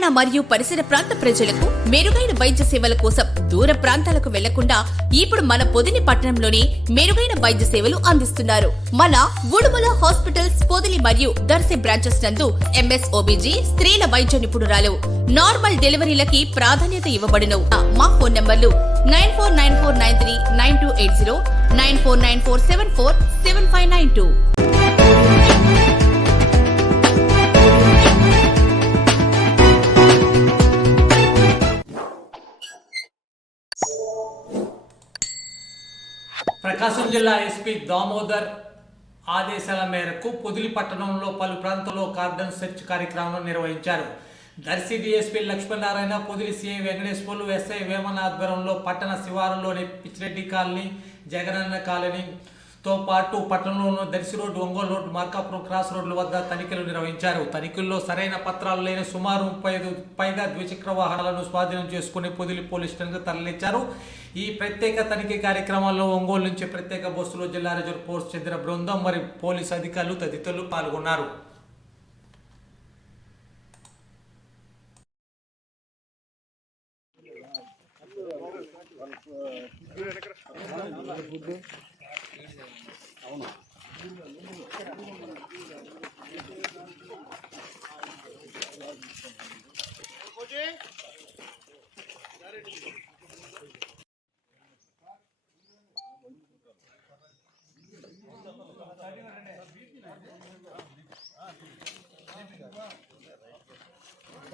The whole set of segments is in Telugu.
తెలంగాణ మరియు పరిసర ప్రాంత ప్రజలకు మెరుగైన వైద్య సేవల కోసం దూర ప్రాంతాలకు వెళ్ళకుండా ఇప్పుడు మన పొదిని పట్టణంలోని మెరుగైన వైద్య సేవలు అందిస్తున్నారు. మన ఉడుమల హాస్పిటల్స్ పొదిలి మరియు దర్శి బ్రాంచెస్ నందు ఎంఎస్ ఓబీజీ స్త్రీల వైద్య నిపుణురాలు నార్మల్ డెలివరీలకి ప్రాధాన్యత ఇవ్వబడును. మా ఫోన్ నంబర్లు nine four nine four nine three nine two eight zero nine four nine four seven four seven five nine two. Prakasam జిల్లా ఎస్పీ దామోదర్ ఆదేశాల మేరకు పొదిలి పట్టణంలో పలు ప్రాంతాల్లో కార్డన్ సెర్చ్ కార్యక్రమం నిర్వహించారు. Darsi DSP Lakshminarayana Podili CI Venkateswarlu SI Vemana ఆధ్వర్యంలో పట్టణ శివారులోని పిచ్చిరెడ్డి కాలనీ జగనన్న కాలనీతో పాటు పట్టణంలోని Darsi road Ongole road Markapuram cross రోడ్ల వద్ద తనిఖీలు నిర్వహించారు. తనిఖీల్లో సరైన పత్రాలు లేని సుమారు ముప్పై ఐదు పైగా ద్విచక్ర వాహనాలను స్వాధీనం చేసుకుని పొదిలి పోలీస్ స్టేషన్కు తరలించారు. ఈ ప్రత్యేక తనిఖీ కార్యక్రమంలో ఒంగోలు నుంచి ప్రత్యేక బస్సులో జిల్లా రిజర్వ్ ఫోర్స్ చెందిన బృందం మరియు పోలీసు అధికారులు తదితరులు పాల్గొన్నారు.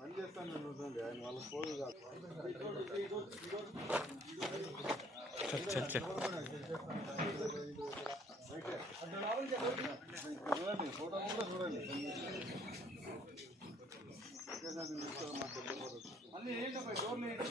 పని చేస్తాను ఆయన వాళ్ళ పోదు కాదు ఫోటో కూడా చూడండి మళ్ళీ ఏంటో డోర్లు ఏంటి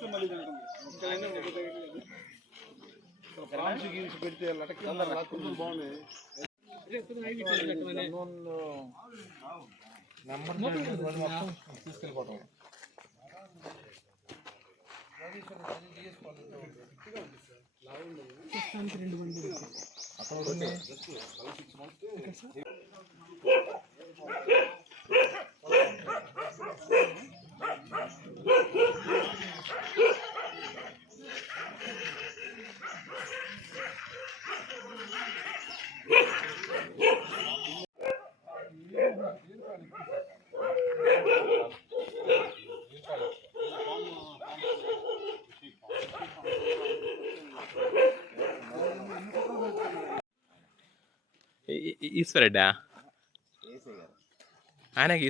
వేస్తే మళ్ళీ ప్రాన్స్ పెడితే లటకి లక్కులు బాగున్నాయి తీసుకెళ్ళిపోవటం ఈశ్వరెడ్డా ఆయనకి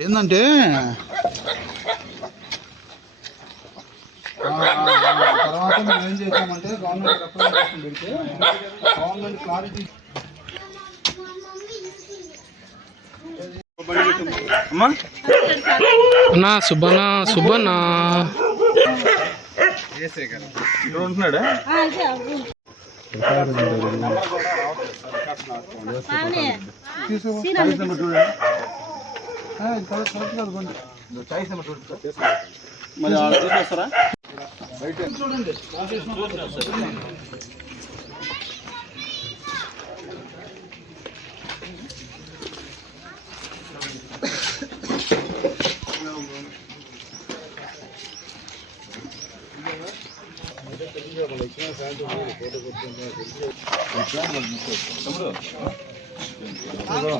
ఏంటంటే తర్వాత మేము ఏం చేసామంటే గవర్నమెంట్ రిప్రజెంటేషన్ పెడితే గవర్నమెంట్ క్లారిటీ అన్నా సుబ్బన్నా సుబ్బన్నా. చూడండి. కాకా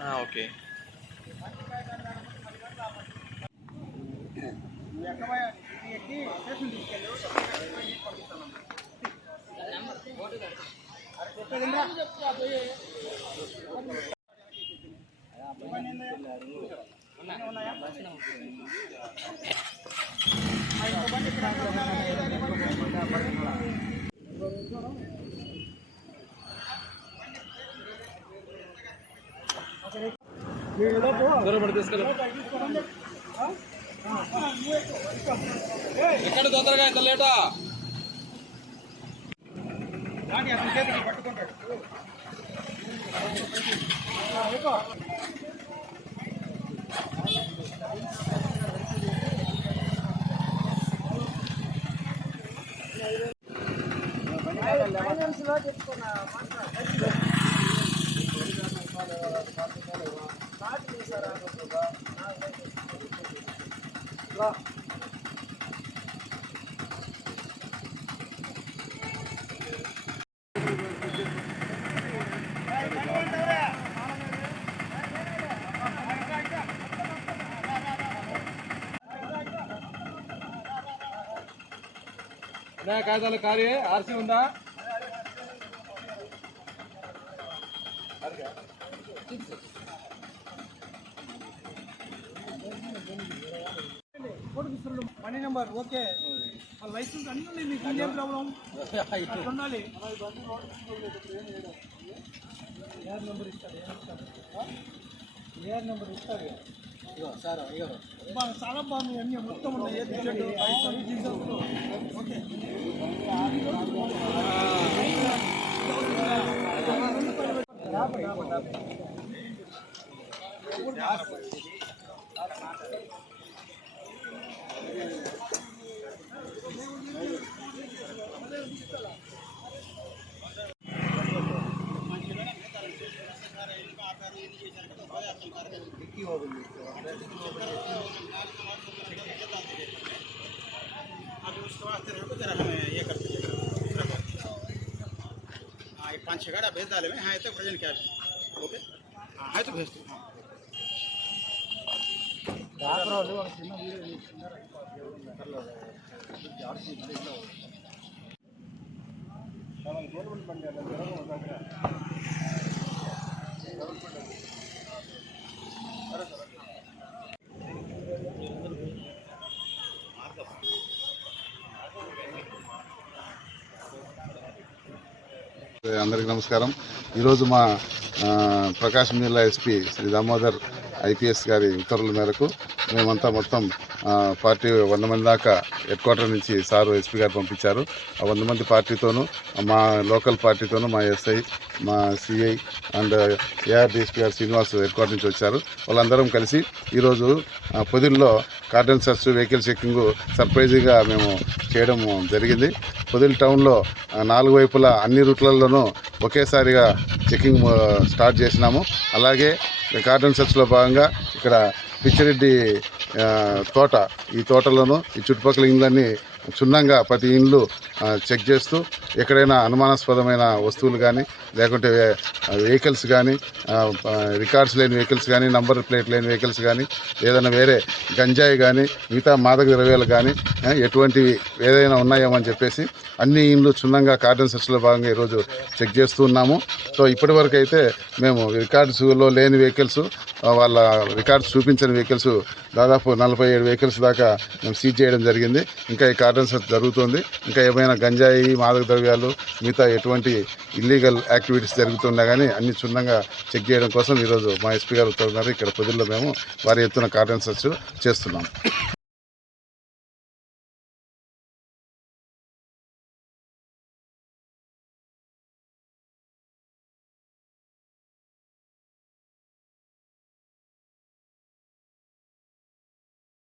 ఓకే ఎక్కడ తొందరగా ఇంత లేటా పట్టుకుంటాడు ఫైనాన్స్ కాగితాలు కారీ ఆర్సీ ఉందా మనీ నెంబర్ ఓకే లైసెన్స్ అన్ని ఉన్నాయి మీకు ఇంకేం ప్రాబ్లం ఉండాలి ఏఆర్ నెంబర్ ఇస్తారు ఏఆర్ నెంబర్ ఇస్తారు సార్ చాలా బాగుంది అన్ని మొత్తం ఉన్నాయి. ఏ టికెట్ ఓకే. पाँच छः गाड़ा भेज डाले में हाँ तो प्रेजेंट क्या ओके हाँ। है तो भेज दो అందరికీ నమస్కారం. ఈరోజు మా ప్రకాశం జిల్లా ఎస్పీ శ్రీ దామోదర్ ఐపీఎస్ గారి ఉత్తర్వుల మేరకు మేమంతా మొత్తం పార్టీ వంద మంది దాకా హెడ్ క్వార్టర్ నుంచి సారు ఎస్పీ గారు పంపించారు. ఆ వంద మంది పార్టీతోనూ మా లోకల్ పార్టీతోనూ మా ఎస్ఐ మా సిఐ అండ్ ఏఆర్డీఎస్పీ గారు శ్రీనివాస్ హెడ్ క్వార్టర్ నుంచి వచ్చారు. వాళ్ళందరం కలిసి ఈరోజు ఆ, పొదిల్లో కార్డన్ సర్చ్ వెహికల్ చెక్కింగ్ సర్ప్రైజింగ్గా మేము చేయడం జరిగింది. పొదిల్ టౌన్లో నాలుగు వైపులా అన్ని రూట్లలోనూ ఒకేసారిగా చెకింగ్ స్టార్ట్ చేసినాము. అలాగే కాటన్ సర్చ్లో భాగంగా ఇక్కడ పిచ్చిరెడ్డి తోట ఈ తోటలోనూ ఈ చుట్టుపక్కల ఇండ్లన్నీ క్షుణ్ణంగా ప్రతి ఇండ్లు చెక్ చేస్తూ ఎక్కడైనా అనుమానాస్పదమైన వస్తువులు కానీ లేకుంటే వెహికల్స్ కానీ రికార్డ్స్ లేని వెహికల్స్ కానీ నంబర్ ప్లేట్ లేని వెహికల్స్ కానీ ఏదైనా వేరే గంజాయి కానీ మిగతా మాదక ద్రవ్యాలు కానీ ఎటువంటివి ఏదైనా ఉన్నాయేమో అని చెప్పేసి అన్ని ఇండ్లు క్షుణ్ణంగా కార్డన్ సెర్చ్లో భాగంగా ఈరోజు చెక్ చేస్తూ ఉన్నాము. సో ఇప్పటి వరకు అయితే మేము రికార్డ్స్లో లేని వెహికల్స్ వాళ్ళ రికార్డ్స్ చూపించని వెహికల్స్ దాదాపు నలభై ఏడు వెహికల్స్ దాకా మేము సీజ్ చేయడం జరిగింది. ఇంకా ఈ కార్డన్ సెర్చ్ జరుగుతుంది. ఇంకా ఏమైనా గంజాయి మాదక ద్రవ్యాలు మిగతా ఎటువంటి ఇల్లీగల్ యాక్టివిటీస్ జరుగుతున్నా కానీ అన్ని క్షుణ్ణంగా చెక్ చేయడం కోసం ఈరోజు మా ఎస్పీ గారు ఉత్తర్వున్నారు ఇక్కడ పొద్దుల్లో మేము వారి ఎత్తున కార్డన్ సెర్చ్ చేస్తున్నాం.